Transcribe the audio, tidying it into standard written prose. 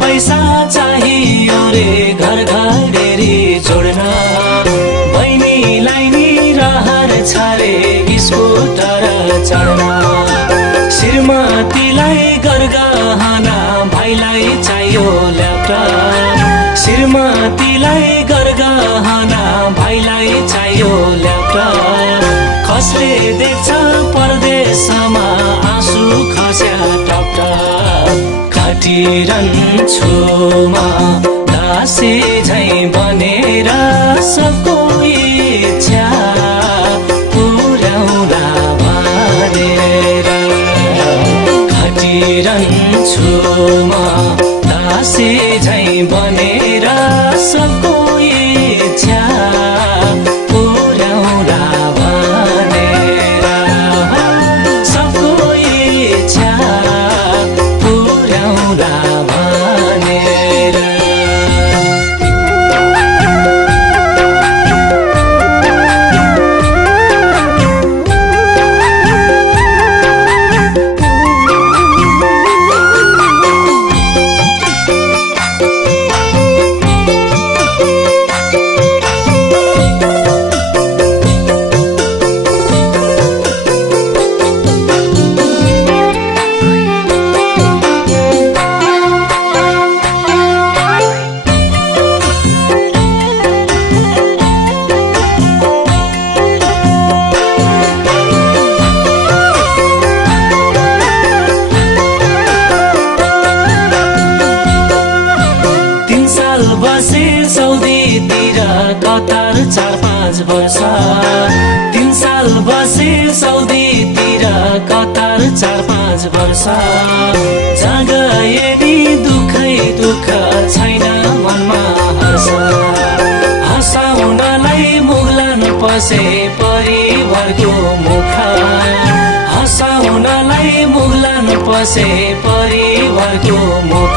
पैसा चाहियो रे घर घडेरी जोड्न बहिनीलाई नि रहर छारे स्कुटर चढ्न श्रीमतीलाई गरगहना भाइलाई चाहियो ल्यापटप श्रीमतीलाई गरगहना भाइलाई चाहियो ल्यापटप कसले देख्छ परदेशमा आँसु खस्या टपटप खटिरहन्छु म दासी झैं बनेर सबको इच्छा पुर्याउँला भनेर खटिरहन्छु म दासी झैं बनेर सबको इच्छा पुर्याउँला भनेर सबको इच्छा पुर्याउँला भनेर कतार 4-5 वर्ष 3 साल बसे सौदीतिर कतार 4-5 वर्ष जगए नि दुखै दुख छैन मनमा हर्ष हँसाउनलाई मुगलान पसे परिवारको मुख हँसाउनलाई मुगलान पसे परिवारको मुख